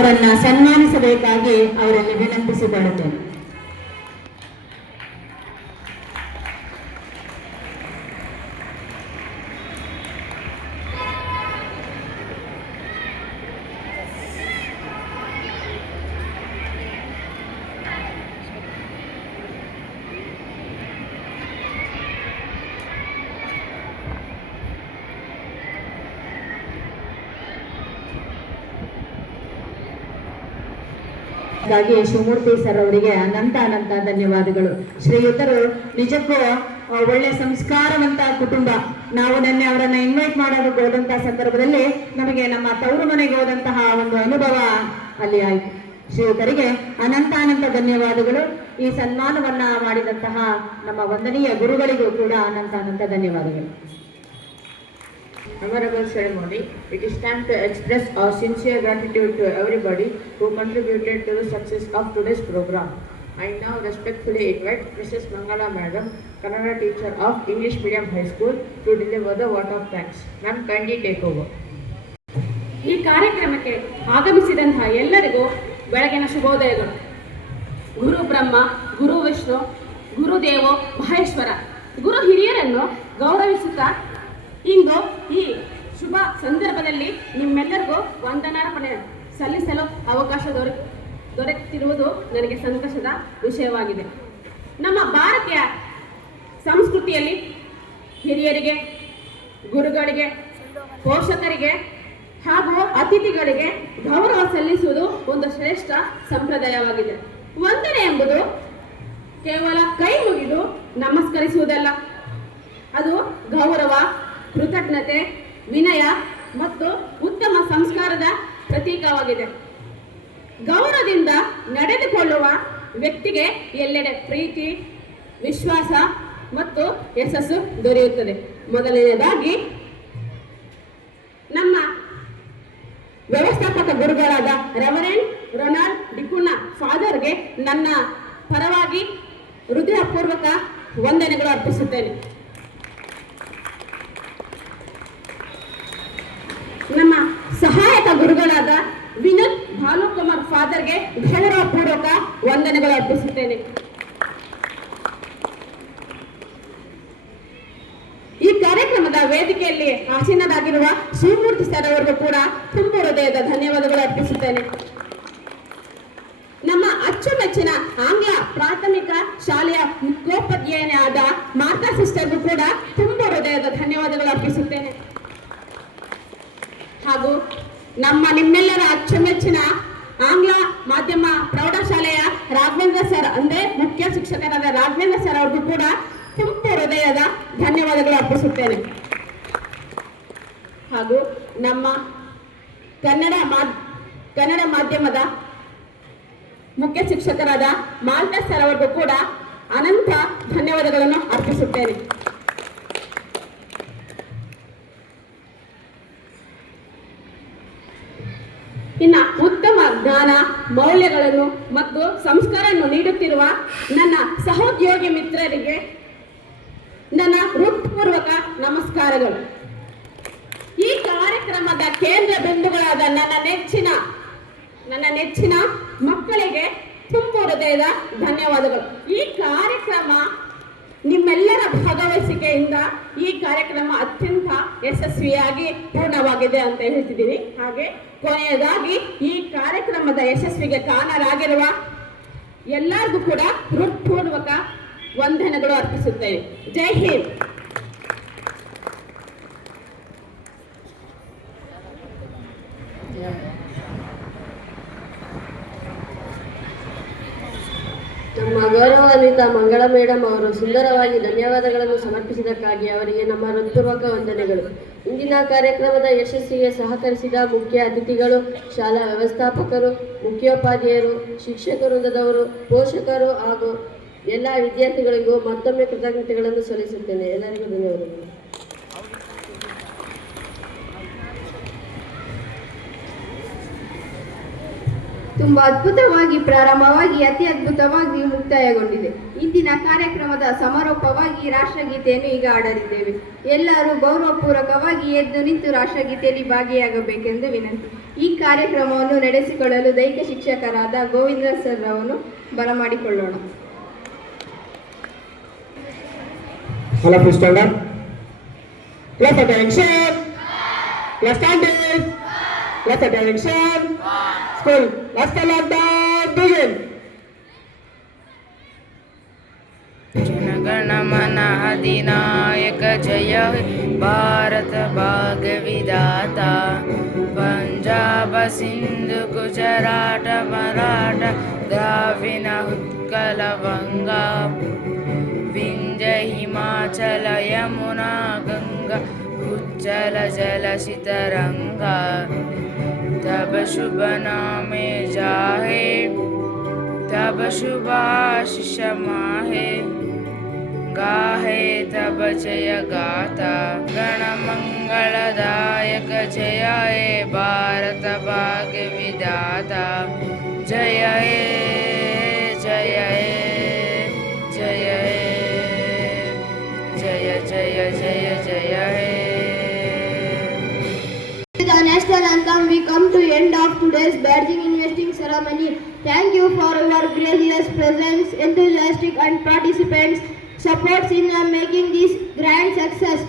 ಅವರನ್ನ ಸನ್ಮಾನಿಸಬೇಕಾಗಿ ಅವರಲ್ಲಿ ವಿನಂತಿಸಿಕೊಳ್ಳುತ್ತೇನೆ. ಶಿವಮೂರ್ತಿ ಸರ್ ಅವರಿಗೆ ಅನಂತ ಧನ್ಯವಾದಗಳು. ಶ್ರೀಯುತರು ನಿಜಕ್ಕೂ ಒಳ್ಳೆ ಸಂಸ್ಕಾರವಂತ ಕುಟುಂಬ. ನಾವು ನಿನ್ನೆ ಅವರನ್ನ ಇನ್ವೈಟ್ ಮಾಡೋದಕ್ಕೆ ಹೋದಂತಹ ಸಂದರ್ಭದಲ್ಲಿ ನಮಗೆ ನಮ್ಮ ತವರು ಮನೆಗೆ ಹೋದಂತಹ ಒಂದು ಅನುಭವ ಅಲ್ಲಿ ಆಯಿತು. ಶ್ರೀಯುತರಿಗೆ ಅನಂತ ಧನ್ಯವಾದಗಳು. ಈ ಸನ್ಮಾನವನ್ನ ಮಾಡಿದಂತಹ ನಮ್ಮ ವಂದನೀಯ ಗುರುಗಳಿಗೂ ಕೂಡ ಅನಂತ ಧನ್ಯವಾದಗಳು. Memorable ceremony. It is time to express our sincere gratitude to everybody who contributed to the success of today's program. I now respectfully invite Mrs. Mangala Madam, Kannada teacher of English Medium High School, to deliver the vote of thanks. Ma'am, kindly take over. ಈ ಕಾರ್ಯಕ್ರಮಕ್ಕೆ ಆಗಮಿಸಿದಂತಹ ಎಲ್ಲರಿಗೂ ಬೆಳಗಿನ ಶುಭೋದಯಗಳು. ಗುರು ಬ್ರಹ್ಮ, ಗುರು ವಿಷ್ಣು, ಗುರುದೇವೋ ಮಹೇಶ್ವರ, ಗುರು ಹಿರಿಯರನ್ನು ಗೌರವಿಸುತ್ತಾ ಇಂದು ಈ ಶುಭ ಸಂದರ್ಭದಲ್ಲಿ ನಿಮ್ಮೆಲ್ಲರಿಗೂ ವಂದನಾರ್ಪಣೆ ಸಲ್ಲಿಸಲು ಅವಕಾಶ ದೊರೆತಿರುವುದು ನನಗೆ ಸಂತೋಷದ ವಿಷಯವಾಗಿದೆ. ನಮ್ಮ ಭಾರತೀಯ ಸಂಸ್ಕೃತಿಯಲ್ಲಿ ಹಿರಿಯರಿಗೆ, ಗುರುಗಳಿಗೆ, ಪೋಷಕರಿಗೆ ಹಾಗೂ ಅತಿಥಿಗಳಿಗೆ ಗೌರವ ಸಲ್ಲಿಸುವುದು ಒಂದು ಶ್ರೇಷ್ಠ ಸಂಪ್ರದಾಯವಾಗಿದೆ. ವಂದನೆ ಎಂಬುದು ಕೇವಲ ಕೈ ಮುಗಿದು ನಮಸ್ಕರಿಸುವುದಲ್ಲ, ಅದು ಗೌರವ, ಕೃತಜ್ಞತೆ, ವಿನಯ ಮತ್ತು ಉತ್ತಮ ಸಂಸ್ಕಾರದ ಪ್ರತೀಕವಾಗಿದೆ. ಗೌರವದಿಂದ ನಡೆದುಕೊಳ್ಳುವ ವ್ಯಕ್ತಿಗೆ ಎಲ್ಲೆಡೆ ಪ್ರೀತಿ, ವಿಶ್ವಾಸ ಮತ್ತು ಯಶಸ್ಸು ದೊರೆಯುತ್ತದೆ. ಮೊದಲನೆಯದಾಗಿ ನಮ್ಮ ವ್ಯವಸ್ಥಾಪಕ ಗುರುಗಳಾದ ರೆವರೆಂಡ್ ರೊನಾಲ್ಡ್ ಡಿಕುನ ಫಾದರ್ಗೆ ನನ್ನ ಪರವಾಗಿ ಹೃದಯಪೂರ್ವಕ ವಂದನೆಗಳು ಅರ್ಪಿಸುತ್ತೇನೆ. ನಮ್ಮ ಸಹಾಯಕ ಗುರುಗಳಾದ ವಿನೋದ್ ಭಾನುಕುಮಾರ್ ಫಾದರ್ಗೆ ಗೌರವಪೂರ್ವಕ ವಂದನೆಗಳು ಅರ್ಪಿಸುತ್ತೇನೆ. ಈ ಕಾರ್ಯಕ್ರಮದ ವೇದಿಕೆಯಲ್ಲಿ ಆಸೀನರಾಗಿರುವ ಶಿವಮೂರ್ತಿ ಸರ್ ಅವರಿಗೂ ಕೂಡ ತುಂಬ ಹೃದಯದ ಧನ್ಯವಾದಗಳು ಅರ್ಪಿಸುತ್ತೇನೆ. ನಮ್ಮ ಅಚ್ಚುಮೆಚ್ಚಿನ ಆಂಗ್ಲ ಪ್ರಾಥಮಿಕ ಶಾಲೆಯ ಮುಖ್ಯೋಪಾಧ್ಯಾಯನಾದ ಮಾತಾ ಸಿಸ್ಟರ್ಗೂ ಕೂಡ ತುಂಬ ಹೃದಯದ ಧನ್ಯವಾದಗಳು ಅರ್ಪಿಸುತ್ತೇನೆ. ಹಾಗೂ ನಮ್ಮ ನಿಮ್ಮೆಲ್ಲರ ಅಚ್ಚುಮೆಚ್ಚಿನ ಆಂಗ್ಲ ಮಾಧ್ಯಮ ಪ್ರೌಢಶಾಲೆಯ ರಾಘವೇಂದ್ರ ಸರ್ ಅಂದರೆ ಮುಖ್ಯ ಶಿಕ್ಷಕರಾದ ರಾಘವೇಂದ್ರ ಸರ್ ಅವ್ರಿಗೂ ಕೂಡ ತುಂಬ ಹೃದಯದ ಧನ್ಯವಾದಗಳು ಅರ್ಪಿಸುತ್ತೇನೆ. ಹಾಗೂ ನಮ್ಮ ಕನ್ನಡ ಮಾಧ್ಯಮದ ಮುಖ್ಯ ಶಿಕ್ಷಕರಾದ ಮಾಲ್ತಾ ಸರ್ ಅವ್ರಿಗೂ ಕೂಡ ಅನಂತ ಧನ್ಯವಾದಗಳನ್ನು ಅರ್ಪಿಸುತ್ತೇನೆ. ಇನ್ನು ಉತ್ತಮ ಜ್ಞಾನ, ಮೌಲ್ಯಗಳನ್ನು ಮತ್ತು ಸಂಸ್ಕಾರವನ್ನು ನೀಡುತ್ತಿರುವ ನನ್ನ ಸಹೋದ್ಯೋಗಿ ಮಿತ್ರರಿಗೆ ನನ್ನ ಹೃತ್ಪೂರ್ವಕ ನಮಸ್ಕಾರಗಳು. ಈ ಕಾರ್ಯಕ್ರಮದ ಕೇಂದ್ರ ಬಿಂದುಗಳಾದ ನನ್ನ ನೆಚ್ಚಿನ ಮಕ್ಕಳಿಗೆ ತುಂಬ ಹೃದಯದ ಧನ್ಯವಾದಗಳು. ಈ ಕಾರ್ಯಕ್ರಮ ನಿಮ್ಮೆಲ್ಲರ ಭಾಗವಹಿಸಿಕೆಯಿಂದ ಈ ಕಾರ್ಯಕ್ರಮ ಅತ್ಯಂತ ಯಶಸ್ವಿಯಾಗಿ ಪೂರ್ಣವಾಗಿದೆ ಅಂತ ಹೇಳ್ತಿದ್ದೀನಿ. ಹಾಗೆ ಕೊನೆಯದಾಗಿ ಈ ಕಾರ್ಯಕ್ರಮದ ಯಶಸ್ವಿಗೆ ಕಾರಣರಾಗಿರುವ ಎಲ್ಲರಿಗೂ ಕೂಡ ಹೃತ್ಪೂರ್ವಕ ವಂದನೆಗಳು ಅರ್ಪಿಸುತ್ತೇನೆ. ಜೈ ಹಿಂದ್. ನಮ್ಮ ಗೌರವಾನ್ವಿತ ಮಂಗಳ ಮೇಡಮ್ ಅವರು ಸುಂದರವಾಗಿ ಧನ್ಯವಾದಗಳನ್ನು ಸಮರ್ಪಿಸಿದ್ದಕ್ಕಾಗಿ ಅವರಿಗೆ ನಮ್ಮ ಹೃತ್ಪೂರ್ವಕ ವಂದನೆಗಳು. ಇಂದಿನ ಕಾರ್ಯಕ್ರಮದ ಯಶಸ್ಸಿಗೆ ಸಹಕರಿಸಿದ ಮುಖ್ಯ ಅತಿಥಿಗಳು, ಶಾಲಾ ವ್ಯವಸ್ಥಾಪಕರು, ಮುಖ್ಯೋಪಾಧ್ಯಾಯರು, ಶಿಕ್ಷಕ ವೃಂದದವರು, ಪೋಷಕರು ಹಾಗೂ ಎಲ್ಲ ವಿದ್ಯಾರ್ಥಿಗಳಿಗೂ ಮತ್ತೊಮ್ಮೆ ಕೃತಜ್ಞತೆಗಳನ್ನು ಸಲ್ಲಿಸುತ್ತೇನೆ. ಎಲ್ಲರಿಗೂ ಧನ್ಯವಾದಗಳು. ತುಂಬಾ ಅದ್ಭುತವಾಗಿ ಪ್ರಾರಂಭವಾಗಿ ಅತಿ ಅದ್ಭುತವಾಗಿ ಮುಕ್ತಾಯಗೊಂಡಿದೆ. ಇಂದಿನ ಕಾರ್ಯಕ್ರಮದ ಸಮಾರೋಪವಾಗಿ ರಾಷ್ಟ್ರಗೀತೆಯನ್ನು ಈಗ ಆಡಲಿದ್ದೇವೆ. ಎಲ್ಲರೂ ಗೌರವಪೂರ್ವಕವಾಗಿ ಎದ್ದು ನಿಂತು ರಾಷ್ಟ್ರಗೀತೆಯಲ್ಲಿ ಭಾಗಿಯಾಗಬೇಕೆಂದು ವಿನಂತಿ. ಈ ಕಾರ್ಯಕ್ರಮವನ್ನು ನಡೆಸಿಕೊಳ್ಳಲು ದೈಹಿಕ ಶಿಕ್ಷಕರಾದ ಗೋವಿಂದ್ರ ಸರ್ ಅವರನ್ನು ಬರಮಾಡಿಕೊಳ್ಳೋಣ. All of you stand up. Class attention. Class standing. Class attention. School. Last call of the begin. Jana Gana Mana अधिनायक जय हे भारत भाग्य विधाता पंजाब सिंधु गुजरात मराठा द्राविड उत्कल गंगा विंध्य हिमाचल यमुना गंगा उज्जल जलसित रंगा तब शुभ नामे जाहे तब शुभ आशीष माहे गाहे तब जय गाता गण मंगलदायक जय हे भारत भाग्य विधाता जय हे जय हे जय हे जय जय जय जय हे. With the national anthem, we come to end of today's badging investing ceremony. Thank you for your gracious presence, enthusiastic and participants supports in making this grand success.